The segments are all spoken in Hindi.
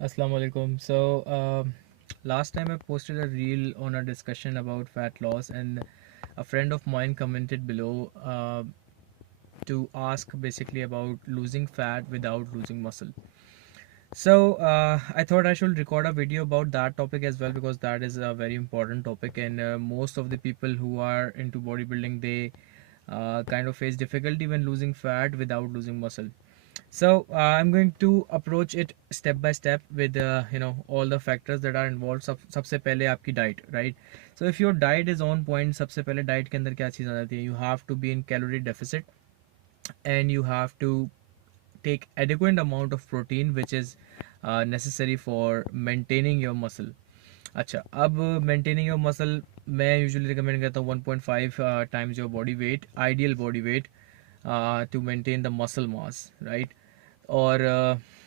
Assalamu alaikum. Last time I posted a reel on a discussion about fat loss, and a friend of mine commented below to ask basically about losing fat without losing muscle. I thought I should record a video about that topic as well, because that is a very important topic, and most of the people who are into bodybuilding, they kind of face difficulty when losing fat without losing muscle. I'm going to approach it step by step with all the factors that are involved. सबसे पहले आपकी diet, right? So if your diet is on point, सबसे पहले diet के अंदर क्या चीज़ आ जाती है? You have to be in calorie deficit, and you have to take adequate amount of protein which is necessary for maintaining your muscle. अच्छा, अब maintaining your muscle मैं usually recommend करता हूँ 1.5 times your body weight, ideal body weight, to maintain the muscle mass, right? और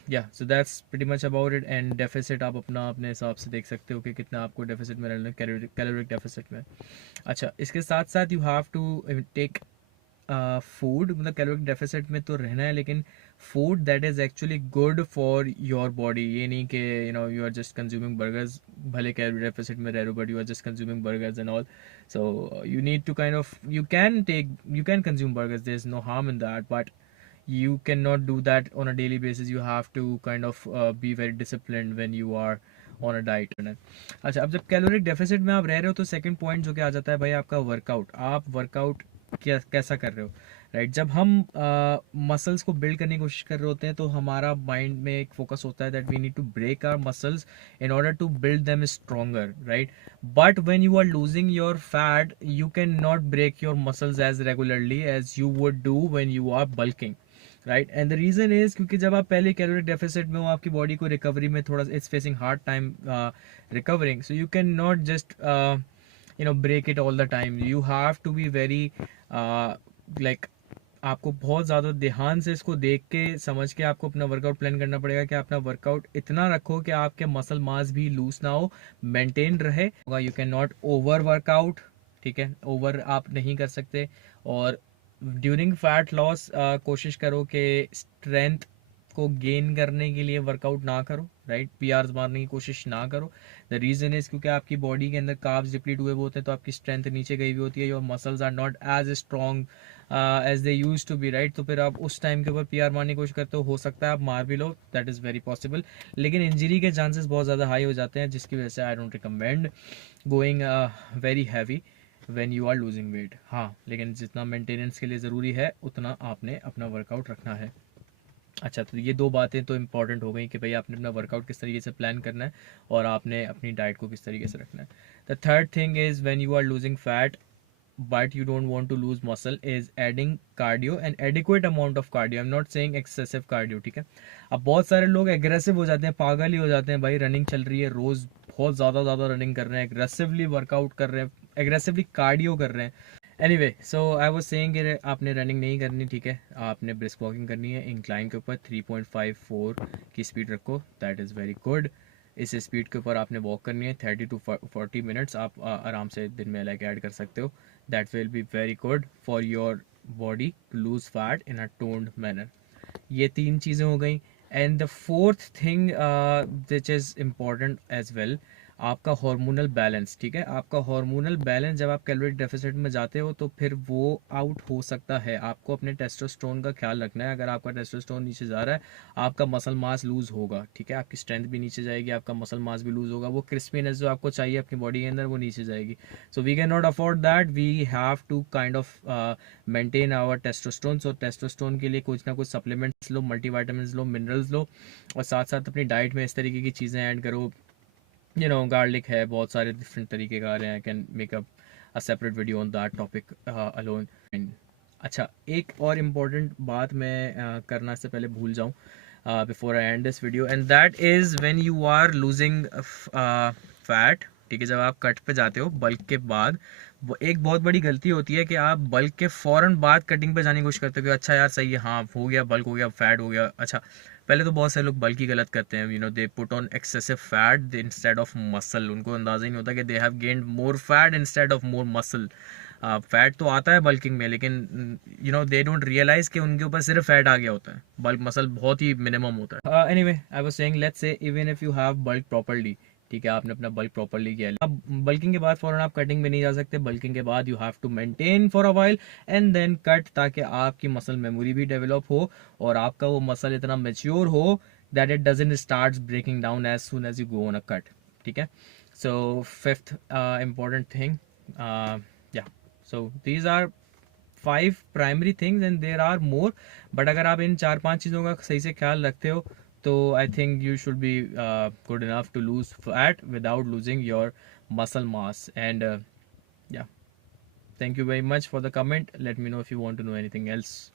या so that's pretty much about it. And deficit आप अपना अपने हिसाब से देख सकते हो कि कितना आपको डेफिसिट में रहना है, कैलोरिक डेफिसिट में. अच्छा, इसके साथ साथ you have to take food, मतलब कैलोरिक डेफिसिट में तो रहना है, लेकिन food that is actually good for your body. ये नहीं कि you are just consuming burgers, भले कैलोरी डेफिसिट में रह रहे हो, but you are just consuming burgers and all. So you need to kind of, you can consume burgers, there is no harm in that, but you cannot do that on a daily basis. You have to kind of be very disciplined when you are on a diet. अच्छा, अब जब कैलोरिक डेफिसिट में आप रह रहे हो तो सेकंड पॉइंट जो कि आ जाता है भाई आपका वर्कआउट. आप वर्कआउट क्या कैसा कर रहे हो, राइट? जब हम मसल्स को बिल्ड करने की कोशिश कर रहे होते हैं तो हमारा माइंड में एक फोकस होता है that we need to break our muscles in order to build them stronger, right? But when you are losing your fat, you cannot break your muscles as regularly as you would do when you are bulking, right? And the reason is क्योंकि जब आप पहले कैलोरी डेफिसिट में हो, आपकी बॉडी को रिकवरी में थोड़ा it's facing hard time recovering, so you can not just break it all the time. You have to be very like, आपको बहुत ज़्यादा ध्यान से इसको देख के समझ के आपको अपना वर्कआउट प्लान करना पड़ेगा कि अपना वर्कआउट इतना रखो कि आपके मसल मास भी लूज ना हो, मेंटेन रहे. You can not over workout, ठीक है? ओवर आप नहीं कर सकते. और ड्यूरिंग फैट लॉस कोशिश करो कि स्ट्रेंथ को गेन करने के लिए वर्कआउट ना करो, राइट? पीआरस मारने की कोशिश ना करो. द रीजन इज क्योंकि आपकी बॉडी के अंदर कार्ब्स डिप्लीट हुए होते हैं तो आपकी स्ट्रेंथ नीचे गई हुई होती है. Your muscles are not as strong as they used to be, right? तो फिर आप उस टाइम के ऊपर पीआर मारने की कोशिश करते हो सकता है आप मार भी लो, दैट इज़ वेरी पॉसिबल. लेकिन इंजरी के चांसेस बहुत ज़्यादा हाई हो जाते हैं, जिसकी वजह से I don't recommend going very heavy when you are losing weight. हाँ, लेकिन जितना मेंटेनेंस के लिए ज़रूरी है उतना आपने अपना वर्कआउट रखना है. अच्छा, तो ये दो बातें तो इंपॉर्टेंट हो गई कि भाई आपने अपना वर्कआउट किस तरीके से प्लान करना है और आपने अपनी डाइट को किस तरीके से रखना है. The third thing is when you are losing fat but you don't want to lose muscle is adding cardio and adequate amount of cardio. I'm not saying excessive cardio, ठीक है? अब बहुत सारे लोग एग्रेसिव हो जाते हैं, पागल ही हो जाते हैं. भाई रनिंग चल रही है, रोज बहुत ज़्यादा रनिंग कर रहे हैं, एग्रेसिवली वर्कआउट कर रहे हैं, एग्रेसिवली कार्डियो कर रहे हैं. Anyway, so I was saying कि आपने रनिंग नहीं करनी, ठीक है? आपने ब्रिस्क वॉकिंग करनी है. इंक्लाइन के ऊपर 3.54 की स्पीड रखो, दैट इज़ वेरी गुड. इस स्पीड के ऊपर आपने वॉक करनी है 30 to 40 मिनट्स. आप आराम से दिन में लाइक ऐड कर सकते हो. That will be very good for your body to lose fat in a toned manner. ये तीन चीज़ें हो गई. And the fourth thing which is important as well, आपका हार्मोनल बैलेंस, ठीक है? आपका हार्मोनल बैलेंस जब आप कैलोरी डेफिसिट में जाते हो तो फिर वो आउट हो सकता है. आपको अपने टेस्टोस्टेरोन का ख्याल रखना है. अगर आपका टेस्टोस्टेरोन नीचे जा रहा है, आपका मसल मास लूज होगा, ठीक है? आपकी स्ट्रेंथ भी नीचे जाएगी, आपका मसल मास भी लूज होगा, वो क्रिस्पीनेस जो आपको चाहिए अपनी बॉडी के अंदर वो नीचे जाएगी. So we can not afford that. We have to kind of maintain our testosterone. So testosterone के लिए कुछ ना कुछ सप्लीमेंट्स लो, मल्टीविटामिन्स लो, मिनरल्स लो, और साथ साथ अपनी डाइट में इस तरीके की चीज़ें ऐड करो. गार्लिक है, बहुत सारे डिफरेंट तरीके का आ रहे हैं. I can make up a separate video on that topic alone. अच्छा, एक और इम्पॉर्टेंट बात मैं करना से पहले भूल जाऊँ before I end this video, and that is when you are losing fat, ठीक है? जब आप कट पे जाते हो बल्क के बाद, वो एक बहुत बड़ी गलती होती है कि आप बल्क के फ़ौरन बाद कटिंग पे जाने की कोशिश करते हो कि अच्छा यार सही है, हाँ हो गया, बल्क हो गया, फैट हो गया. अच्छा, पहले तो बहुत सारे लोग बल्क ही गलत करते हैं. They put on excessive fat instead of muscle. उनको अंदाज़ा ही नहीं होता कि they have gained more fat instead of more muscle. Fat तो आता है बल्किंग में, लेकिन दे डोंट रियलाइज कि उनके ऊपर सिर्फ फैट आ गया होता है, बल्क मसल बहुत ही मिनिमम होता है। Anyway I was saying, let's say even if you have bulk properly, ठीक है, आपने अपना बल्क प्रॉपर्ली किया, अब बल्किंग के बाद फौरन आप कटिंग में नहीं जा सकते, बल्किंग के बाद you have to maintain for a while and then cut, ताकि आपकी मसल मेमोरी भी डेवलप हो और आपका वो मसल इतना मेच्योर हो that it doesn't starts breaking down as soon as you go on a cut, ठीक है। So fifth important thing, yeah, so these are 5 primary things and there are more, but अगर आप इन 4-5 चीज़ों का सही से ख्याल रखते हो तो I think you should be good enough to lose fat without losing your muscle mass. And yeah, thank you very much for the comment. Let me know if you want to know anything else.